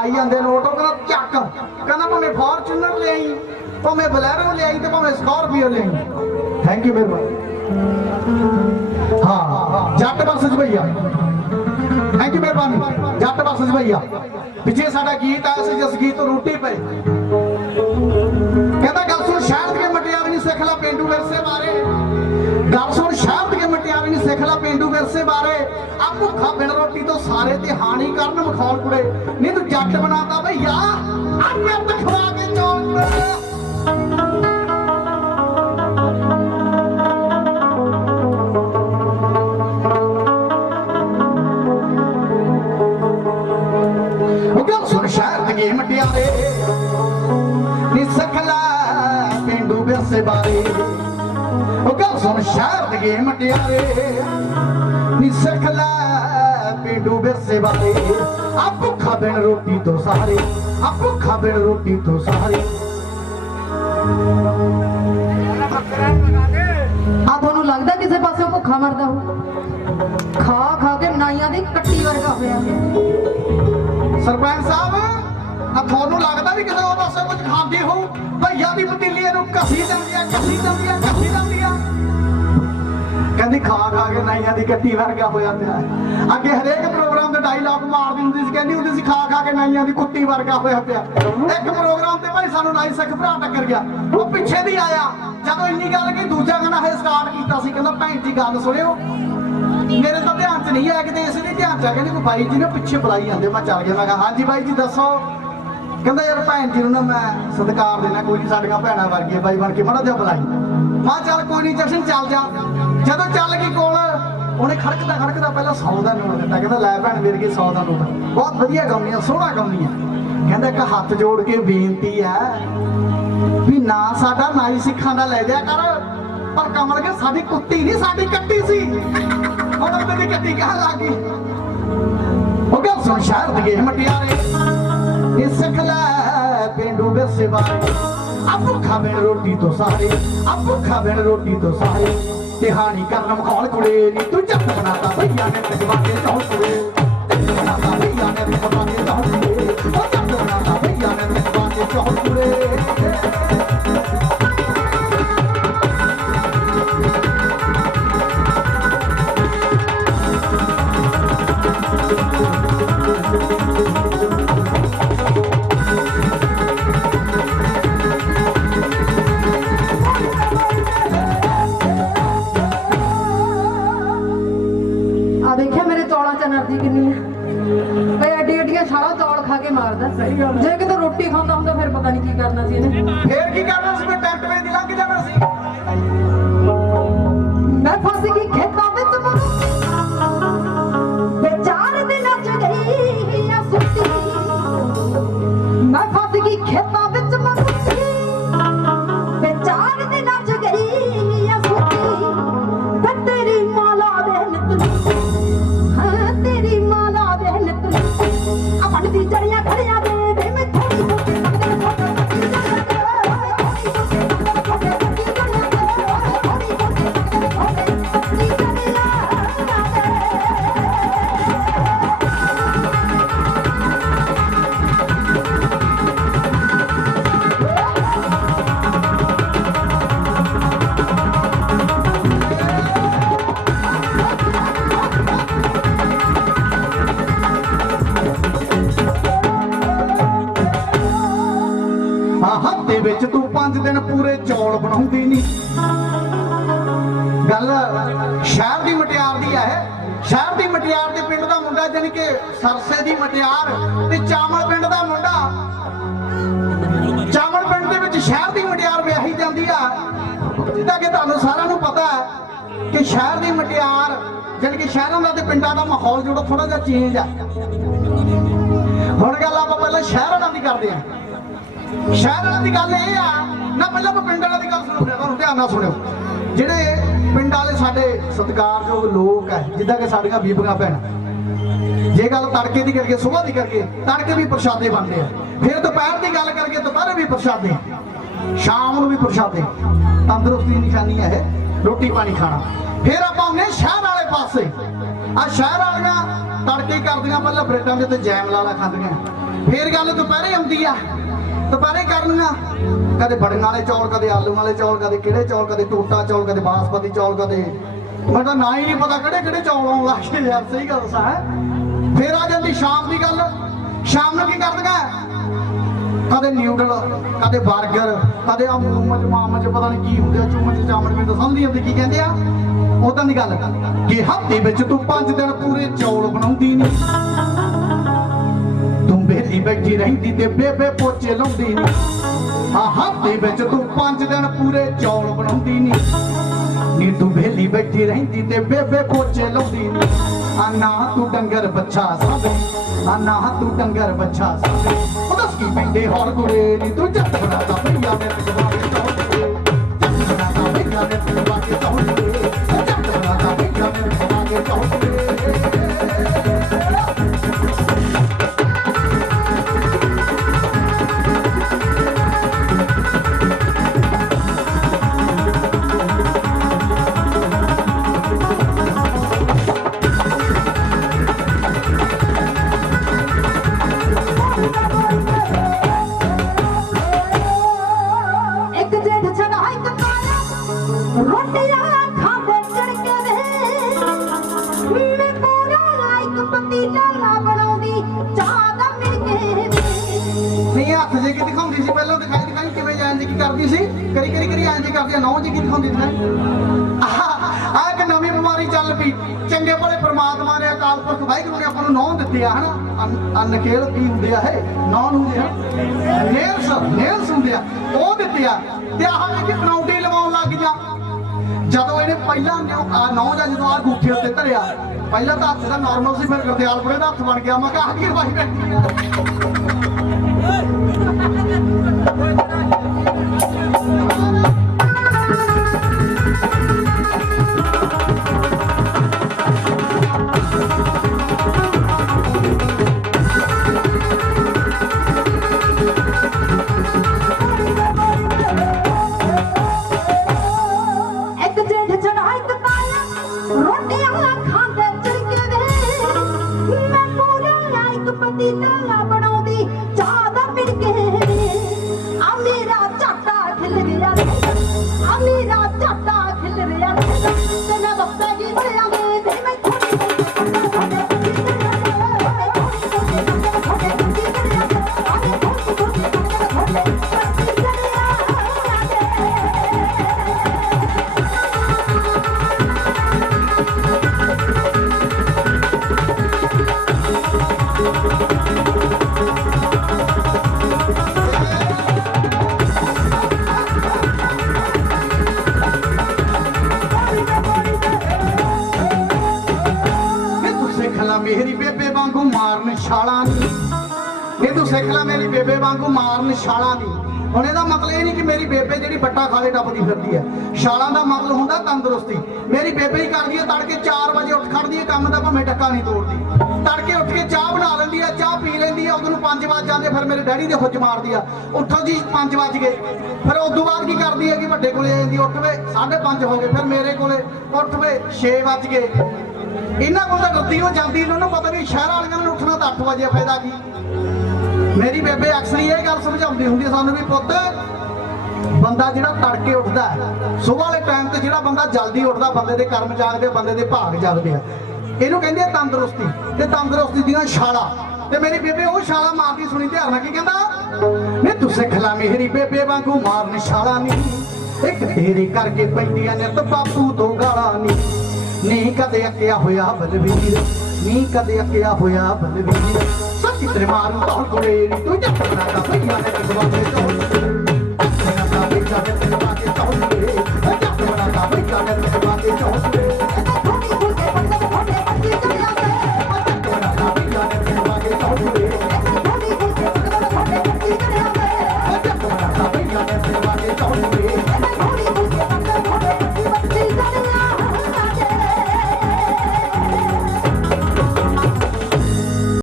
ਆਈ ਜਾਂਦੇ ਲੋਟ ਉਹ ਕਹਿੰਦਾ ਚੱਕ। ਕਹਿੰਦਾ ਭਾਵੇਂ ਫੋਰਚੂਨਰ ਲੈ ਆਈ ਭਾਵੇਂ ਬਲੈਰੋ ਲੈ ਆਈ ਤੇ ਭਾਵੇਂ ਸਕਾਰਪੀਓ ਲੈ ਆਈ ਥੈਂਕ ਯੂ ਮਿਹਰਬਾਨੀ ਹਾਂ, ਜੱਟ ਬਸ ਭਈਆ ਥੈਂਕ ਯੂ ਮਿਹਰਬਾਨੀ। ਜੱਟ ਬਸ ਭਈਆ ਪਿੱਛੇ ਸਾਡਾ ਗੀਤ ਆਇਆ ਸੀ, ਜਿਸ ਗੀਤ ਤੋਂ ਰੋਟੀ ਪਈ ਕਹਿੰਦਾ ਗੱਲ ਸੁਣ ਸ਼ਹਿਰ ਦੀਆਂ ਮਟਿਆਰਾਂ ਨਹੀਂ ਸਿੱਖ ਲਾ ਪਿੰਡੂ ਵਿਰਸੇ ਬਾਰੇ। ਗੱਲ ਸੁਣ ਸ਼ਹਿਰ ਦੀਆਂ ਮਟਿਆਰਾਂ ਨਹੀਂ ਸਿੱਖ ਲਾ ਪਿੰਡੂ ਵਿਰਸੇ ਬਾਰੇ। ਭੁੱਖਾ ਬਿਨ ਰੋਟੀ ਤੋਂ ਸਾਰੇ ਤੇ ਹਾਨੀ ਕਰਨ ਮਖੌਲ ਕੁੜੇ। ਨਹੀਂ ਤੂੰ ਜੱਟ ਬਣਾਤਾ ਭਈਆ। ਆ ਨਿੱਤ ਖਵਾ ਕੇ ਚੌਲ ਉਹ ਗੱਲ ਸੁਣ ਸ਼ਹਿਰ ਦੀਆਂ ਮਟਿਆਰੇ ਨੀ ਸਖਲਾ ਪਿੰਡੂ ਵਿਰਸੇ ਬਾਰੇ। ਉਹ ਗੱਲ ਸੁਣ ਸ਼ਹਿਰ ਦੇ ਮਟਿਆਰੇ ਨੀ ਪਿੰਡੂ ਵਿਰਸੇ ਬਾਰੇ ਆ ਭੁੱਖਾ ਬਿਨ ਰੋਟੀ ਤੋਂ ਸਾਰੇ ਆ ਭੁੱਖਾ ਬਿਨ ਰੋਟੀ ਤੋਂ ਸਾਰੇ ਆ ਤੁਹਾਨੂੰ ਲੱਗਦਾ ਕਿਸੇ ਪਾਸੇ ਭੁੱਖਾ ਮਰਦਾ ਹੋ ਖਾ ਖਾ ਕੇ ਨਾਈਆਂ ਦੀ ਕੱਟੀ ਵਰਗਾ ਹੋਇਆ ਸਰਪੰਚ ਸਾਹਿਬ, ਆ ਤੁਹਾਨੂੰ ਲੱਗਦਾ ਵੀ ਕਿਸੇ ਹੋਰ ਪਾਸੇ ਕੁਝ ਖਾਂਦੇ ਹੋ ਭਈਆ ਦੀ ਪਤੀਲੀਆਂ ਨੂੰ ਕਸੀ ਜਾਂਦੀ ਆ ਘਸੀ ਜਾਂਦੀ ਆ ਕਹਿੰਦੀ ਖਾ ਖਾ ਕੇ ਨਾਈਆਂ ਦੀ ਕੱਟੀ ਵਰਗਾ ਹੋਇਆ ਪਿਆ ਅੱਗੇ ਹਰੇਕ ਪ੍ਰੋਗਰਾਮ ਤੇ ਡਾਇਲੌਗ ਮਾਰਦੀ ਹੁੰਦੀ ਸੀ, ਕਹਿੰਦੀ ਹੁੰਦੀ ਸੀ, ਖਾ ਖਾ ਕੇ ਨਾਈਆਂ ਦੀ ਕੁੱਤੀ ਵਰਗਾ ਹੋਇਆ ਪਿਆ। ਇੱਕ ਪ੍ਰੋਗਰਾਮ ਤੇ ਭਾਈ ਸਾਨੂੰ ਨਾਈ ਸਿੱਖ ਭਰਾ ਟੱਕਰ ਗਿਆ। ਉਹ ਪਿੱਛੇ ਦੀ ਆਇਆ। ਜਦੋਂ ਇੰਨੀ ਗੱਲ ਕੀ ਦੂਜਾ ਗਾਣਾ ਹੈ ਸਟਾਰਟ ਕੀਤਾ ਸੀ, ਕਹਿੰਦਾ ਭੈਣ ਜੀ ਗੱਲ ਸੁਣਿਓ। ਮੇਰੇ ਤਾਂ ਧਿਆਨ 'ਚ ਨਹੀਂ ਆਇਆ ਕਿਤੇ, ਇਸ ਦੇ ਧਿਆਨ 'ਚ ਆ ਕਹਿੰਦੇ ਕੋਈ ਬਾਈ ਜੀ ਨੇ ਪਿੱਛੇ ਬੁਲਾਈ ਜਾਂਦੇ, ਮੈਂ ਚੱਲ ਗਿਆ। ਮੈਂ ਕਿਹਾ, ਹਾਂਜੀ ਬਾਈ ਜੀ, ਦੱਸੋ। ਕਹਿੰਦਾ ਯਾਰ ਭੈਣ ਜੀ ਨੂੰ ਨਾ ਮੈਂ ਸਤਿਕਾਰ ਦੇਣਾ ਕੋਈ ਨਹੀਂ ਸਾਡੀਆਂ ਭੈਣਾਂ ਵਰਗੀਆਂ ਬਾਈ ਬਣ ਕੇ ਮੜਾ ਜਾ ਬੁਲਾਈ। ਮੈਂ ਕਿਹਾ, ਚੱਲ ਕੋਈ ਨਹੀਂ ਜਸ਼ਨ ਚੱਲ ਜਾ। ਜਦੋਂ ਚੱਲ ਗਈ ਕੋਲ, ਉਹਨੇ ਖੜਕਦਾ ਖੜਕਦਾ ਪਹਿਲਾਂ 100 ਦਾ ਨੋਟ ਦਿੱਤਾ, ਕਹਿੰਦਾ, ਲੈ ਭੈਣ ਮੇਰੇ ਕੇ 100 ਦਾ ਨੋਟ ਬਹੁਤ ਵਧੀਆ ਗਾਉਂਦੀ ਆ, ਸੋਹਣਾ ਗਾਉਂਦੀ ਆ। ਕਹਿੰਦਾ, ਇੱਕ ਹੱਥ ਜੋੜ ਕੇ ਬੇਨਤੀ ਹੈ ਵੀ ਨਾ ਸਾਡਾ ਨਾਈ ਸਿੱਖਾਂ ਦਾ ਲੈ ਜਾ ਕਰ। ਪਰ ਕਮਲ ਕੇ ਸਾਡੀ ਕੁੱਤੀ ਨਹੀਂ, ਸਾਡੀ ਕੱਟੀ ਸੀ। ਹੁਣ ਉਹਦੇ ਦੀ ਕੱਟੀ ਕਹਿਣ ਲੱਗੀ ਉਹ ਗੱਲ ਸੁਣ ਸ਼ਹਿਰ ਦੇ ਮਟਿਆਰੇ। ਇਹ ਸਿੱਖ ਪਿੰਡੂ ਵਿਰਸੇ ਬਾਰੇ। ਆ ਭੁੱਖਾ ਬਿਨ ਰੋਟੀ ਤੋਂ ਸਾਰੇ ਆ ਭੁੱਖਾ ਬਿਨ ਰੋਟੀ ਤੋਂ ਸਾਰੇ। ਤੇ ਕਰਨ ਮਖੌਲ ਕੁੜੇ ਨੀ ਤੂੰ ਜੱਟ ਬਣਾਤਾ ਭਈਆ ਨੇ ਤੇ ਜਵਾਨੇ ਕੁੜੇ। ਕਰਨਾ ਸੀ ਇਹਨੇ। ਫੇਰ ਕੀ ਕਰਨਾ ਸੀ ਪੂਰੇ ਬਣਾਉਂਦੀ ਨਹੀਂ ਗੱਲ ਸ਼ਹਿਰ ਦੀ ਮਟਿਆਰ ਦੀ ਹੈ ਸ਼ਹਿਰ ਦੀ ਮਟਿਆਰ ਦੇ ਪਿੰਡ ਦਾ ਮੁੰਡਾ ਜਾਨੀ ਕਿ ਸਰਸੇ ਦੀ ਮਟਿਆਰ ਤੇ ਚਾਮਲ ਪਿੰਡ ਦਾ ਮੁੰਡਾ। ਚਾਮਲ ਪਿੰਡ ਦੇ ਵਿੱਚ ਸ਼ਹਿਰ ਦੀ ਮਟਿਆਰ ਵਿਆਹੀ ਜਾਂਦੀ ਆ। ਜਿੱਦਾਂ ਕਿ ਤੁਹਾਨੂੰ ਸਾਰਿਆਂ ਨੂੰ ਪਤਾ ਹੈ ਕਿ ਸ਼ਹਿਰ ਦੀ ਮਟਿਆਰ ਜਾਨੀ ਕਿ ਸ਼ਹਿਰਾਂ ਦਾ ਤੇ ਪਿੰਡਾਂ ਦਾ ਮਾਹੌਲ ਜਿਹੜਾ ਥੋੜਾ ਜਿਹਾ ਚੇਂਜ ਆ। ਹੁਣ ਗੱਲ ਆਪਾਂ ਪਹਿਲਾਂ ਸ਼ਹਿਰਾਂ ਦੀ ਕਰਦੇ ਆ ਸ਼ਹਿਰ ਵਾਲਿਆਂ ਦੀ ਗੱਲ ਇਹ ਆ ਨਾ, ਪਹਿਲਾਂ ਆਪਾਂ ਪਿੰਡ ਵਾਲਿਆਂ ਦੀ ਗੱਲ ਸੁਣੋ ਤੁਹਾਨੂੰ ਧਿਆਨ ਨਾਲ ਸੁਣਿਓ। ਜਿਹੜੇ ਪਿੰਡ ਵਾਲੇ ਸਾਡੇ ਸਤਿਕਾਰਯੋਗ ਲੋਕ ਹੈ, ਜਿੱਦਾਂ ਕਿ ਸਾਡੀਆਂ ਬੀਬੀਆਂ ਭੈਣਾਂ। ਜੇ ਗੱਲ ਤੜਕੇ ਦੀ ਕਰਕੇ ਸਵੇਰ ਦੀ ਕਰਕੇ ਤੜਕੇ ਵੀ ਪ੍ਰਸ਼ਾਦੇ ਬਣਦੇ ਆ। ਫਿਰ ਦੁਪਹਿਰ ਦੀ ਗੱਲ ਕਰਕੇ ਦੁਪਹਿਰੇ ਵੀ ਪ੍ਰਸ਼ਾਦੇ। ਸ਼ਾਮ ਨੂੰ ਵੀ ਪ੍ਰਸ਼ਾਦੇ। ਤੰਦਰੁਸਤੀ ਦੀ ਨਿਸ਼ਾਨੀ ਹੈ ਇਹ, ਰੋਟੀ ਪਾਣੀ ਖਾਣਾ। ਫਿਰ ਆਪਾਂ ਆਉਂਦੇ ਹਾਂ ਸ਼ਹਿਰ ਵਾਲੇ ਪਾਸੇ। ਆ ਸ਼ਹਿਰ ਵਾਲੀਆਂ ਤੜਕੇ ਕਰਦੀਆਂ, ਪਹਿਲਾਂ ਬ੍ਰੈਡਾਂ ਦੇ ਉੱਤੇ ਜੈਮ ਲਾ ਖਾਂਦੀਆਂ। ਫੇਰ ਗੱਲ ਦੁਪਹਿਰੇ ਆਉਂਦੀ ਆ। ਦੁਪਹਿਰੇ ਕਰਨੀਆਂ। ਕਦੇ ਬੜੀਆਂ ਵਾਲੇ ਚੌਲ, ਕਦੇ ਆਲੂ ਵਾਲੇ ਚੌਲ, ਕਦੇ ਕਿਹੜੇ ਚੌਲ, ਕਦੇ ਟੋਟਾ ਚੌਲ, ਕਦੇ ਬਾਸਮਤੀ ਚੌਲ, ਕਦੇ ਮੈਨੂੰ ਤਾਂ ਨਾ ਹੀ ਨਹੀਂ ਪਤਾ ਕਿਹੜੇ ਕਿਹੜੇ ਚੌਲ ਆਉਣ ਲੱਗ ਗਏ। ਯਾਰ, ਸਹੀ ਗੱਲ ਦੱਸਾਂ ਫੇਰ ਆ ਜਾਂਦੀ ਸ਼ਾਮ ਦੀ ਗੱਲ। ਸ਼ਾਮ ਨੂੰ ਕੀ ਕਰਦੀਆਂ? ਕਦੇ ਨਿਊਡਲ ਕਦੇ 버ਗਰ ਕਦੇ ਆ ਮੋਮੋਜ, ਮਾਮਜ, ਪਤਾ ਨਹੀਂ ਕੀ ਹੁੰਦੇ ਆ, ਚੂਮਚ ਚਾਮਣ ਮੈਨੂੰ ਸਮਝ ਨਹੀਂ ਆਉਂਦੀ ਕੀ ਕਹਿੰਦੇ ਆ। ਉਦਾਂ ਦੀ ਗੱਲ। ਕਿ ਹਫ਼ਤੇ ਵਿੱਚ ਤੂੰ 5 ਦਿਨ ਪੂਰੇ ਚੌਲ ਬਣਾਉਂਦੀ ਨਹੀਂ ਤੂੰ ਬੈਠੀ ਰਹਿੰਦੀ ਤੇ ਬੇਬੇ ਪੋਚੇ ਲਾਉਂਦੀ ਨਹੀਂ ਆ ਹਫ਼ਤੇ ਵਿੱਚ ਤੂੰ 5 ਦਿਨ ਪੂਰੇ ਚੌਲ ਬਣਾਉਂਦੀ ਨਹੀਂ ਨੀ ਤੂੰ ਬੇਲੀ ਬੈਠੀ ਰਹਿੰਦੀ ਤੇ ਬੇਬੇ ਪੋਚੇ ਲਾਉਂਦੀ ਨਹੀਂ ਆ ਨਾ ਤੂੰ ਡੰਗਰ ਬੱਚਾ ਸਾਵੇ ਆ ਨਾ ਤੂੰ ਡੰਗਰ ਬੱਚਾ ਸਾਵੇ ਉਹ ਦੱਸ ਕੀ ਪੈਂਦੇ ਹੋਰ ਗੁਰੇ ਨੀ, ਤੂੰ ਜੱਟ ਬਣਾਦਾ ਪਈਆ ਮੈਂ ਤਗਵਾ ਕੇ ਚੌਂਕੇ ਜੱਟ ਬਣਾਦਾ ਪਈਆ ਮੈਂ ਤਗਵਾ ਕੇ ਚੌਂਕੇ ਆਂ ਆ ਨੌ ਜੀ ਕੀ ਦਿਖਾਉਂਦੀ ਸੀ ਆਹ ਇੱਕ ਨਵੀਂ ਬਿਮਾਰੀ ਚੱਲ ਪਈ। ਚੰਗੇ ਭਲੇ ਪ੍ਰਮਾਤਮਾ ਨੇ ਅਕਾਲ ਪੁਰਖ ਵਾਹਿਗੁਰੂ ਨੇ ਆਪਾਂ ਨੂੰ ਨੌ ਦਿੱਤੇ ਆ ਹਨਾ? ਅੰਨ- ਅੰਨ ਖੇਲ ਕੀ ਹੁੰਦੇ ਆ ਇਹ? ਨੌ ਹੁੰਦੇ ਆ। ਨੇਲਸ ਨੇਲਸ ਹੁੰਦੇ ਆ। ਉਹ ਦਿੱਤੇ ਆ। ਤੇ ਆਹ ਕਿ ਪਨੌਟੀ ਲਵਾਉਣ ਲੱਗ ਜਾ ਜਦੋਂ ਇਹਨੇ ਪਹਿਲਾਂ ਆ ਨੌ ਜਾਂ ਜਦੋਂ ਆ ਗੂਠੇ ਉੱਤੇ ਧਰਿਆ ਪਹਿਲਾਂ ਤਾਂ ਹੱਥ ਦਾ ਨਾਰਮਲ ਸੀ ਫਿਰ ਗੁਰਦਿਆਲਪੁਰੇ ਦਾ ਹੱਥ ਬਣ ਗਿਆ। ਮੈਂ ਕਿਹਾ ਕੀ ਵਾਹੀ ਬੈਠੀ ਆ ਮੇਰਾ ਮੇਰੀ ਬੇਬੇ ਵਾਂਗੂ ਮਾਰਨ ਛਾਲਾਂ ਨੀ। ਵੇ ਤੂੰ ਸਿੱਖ ਲੈ ਮੇਰੀ ਬੇਬੇ ਵਾਂਗੂ ਮਾਰਨ ਛਾਲਾਂ ਨੀ। ਹੁਣ ਇਹਦਾ ਮਤਲਬ ਇਹ ਨਹੀਂ ਕਿ ਮੇਰੀ ਬੇਬੇ ਜਿਹੜੀ ਬੱਟਾ ਖਾਲੇ ਟੱਪਦੀ ਫਿਰਦੀ ਹੈ। ਛਾਲਾਂ ਦਾ ਮਤਲਬ ਹੁੰਦਾ ਤੰਦਰੁਸਤੀ। ਮੇਰੀ ਬੇਬੇ ਹੀ ਕਰਦੀ ਹੈ ਤੜਕੇ 4 ਵਜੇ ਉੱਠ ਖੜਦੀ ਹੈ, ਕੰਮ ਦਾ ਭਾਵੇਂ ਟੱਕਾ ਨਹੀਂ ਤੋੜਦੀ। ਤੜਕੇ ਉੱਠ ਕੇ ਚਾਹ ਬਣਾ ਲੈਂਦੀ ਹੈ, ਚਾਹ ਪੀ ਲੈਂਦੀ ਹੈ ਉਦੋਂ ਨੂੰ 5 ਵਜ ਜਾਂਦੇ ਫਿਰ ਮੇਰੇ ਡੈਡੀ ਦੇ ਹੁੱਜ ਮਾਰਦੀ ਆ। ਉੱਠੋ ਜੀ 5 ਵਜ ਗਏ। ਫਿਰ ਉਸ ਤੋਂ ਬਾਅਦ ਕੀ ਕਰਦੀ ਹੈ ਕਿ ਵੱਡੇ ਕੋਲੇ ਆ ਜਾਂਦੀ, ਉੱਠ ਵੇ 5:30 ਹੋ ਗਏ, ਫਿਰ ਮੇਰੇ ਕੋਲੇ ਉੱਠ ਵੇ 6 ਵਜ ਗਏ। ਇਹਨਾਂ ਕੋਲ ਤਾਂ ਗੱਦੀ ਹੋ ਜਾਂਦੀ ਇਹਨਾਂ ਨੂੰ ਪਤਾ ਵੀ ਸ਼ਹਿਰ ਵਾਲਿਆਂ ਨੂੰ ਉੱਠਣਾ ਤਾਂ 8 ਵਜੇ ਫਾਇਦਾ ਕੀ। ਮੇਰੀ ਬੇਬੇ ਅਕਸਰ ਇਹ ਗੱਲ ਸਮਝਾਉਂਦੀ ਹੁੰਦੀ ਸਾਨੂੰ ਵੀ ਪੁੱਤ, ਬੰਦਾ ਜਿਹੜਾ ਤੜਕੇ ਉੱਠਦਾ ਸਵੇਰ ਵਾਲੇ ਟਾਈਮ ਤੇ ਜਿਹੜਾ ਬੰਦਾ ਜਲਦੀ ਉੱਠਦਾ, ਬੰਦੇ ਦੇ ਕਰਮ ਜਾਗਦੇ ਬੰਦੇ ਦੇ ਭਾਗ ਜਾਗਦੇ ਆ। ਇਹਨੂੰ ਕਹਿੰਦੇ ਆ ਤੰਦਰੁਸਤੀ ਤੇ ਤੰਦਰੁਸਤੀ ਦੀਆਂ ਛਾਲਾ। ਤੇ ਮੇਰੀ ਬੇਬੇ ਉਹ ਛਾਲਾਂ ਮਾਰਦੀ ਸੁਣੀ, ਧਿਆਨ ਨਾਲ ਕੀ ਕਹਿੰਦਾ? ਨੇ ਤੂੰ ਸਿੱਖ ਮੇਰੀ ਬੇਬੇ ਵਾਂਗੂ ਮਾਰਨ ਛਾਲਾ ਨਹੀਂ ਇੱਕ ਤੇਰੇ ਕਰਕੇ ਪੈਂਦੀਆਂ ਨੇ ਤੇ ਬਾਪੂ ਤੋਂ ਗਾਲਾਂ ਨਹੀਂ ਨੀ ਕਦੇ ਅੱਕਿਆ ਹੋਇਆ ਬਲਵੀਰ, ਨੀ ਕਦੇ ਅੱਕਿਆ ਹੋਇਆ ਬਲਵੀਰ। ਸੱਚੀ ਤੇਰੇ ਮਾਰੂ ਤੌਣ ਕੋਲੇ ਤੂੰ ਜੱਟ ਬਣਾਦਾ ਪਈਆ ਨੇ ਕਦਵਾਂ ਤੇ ਤੌਣ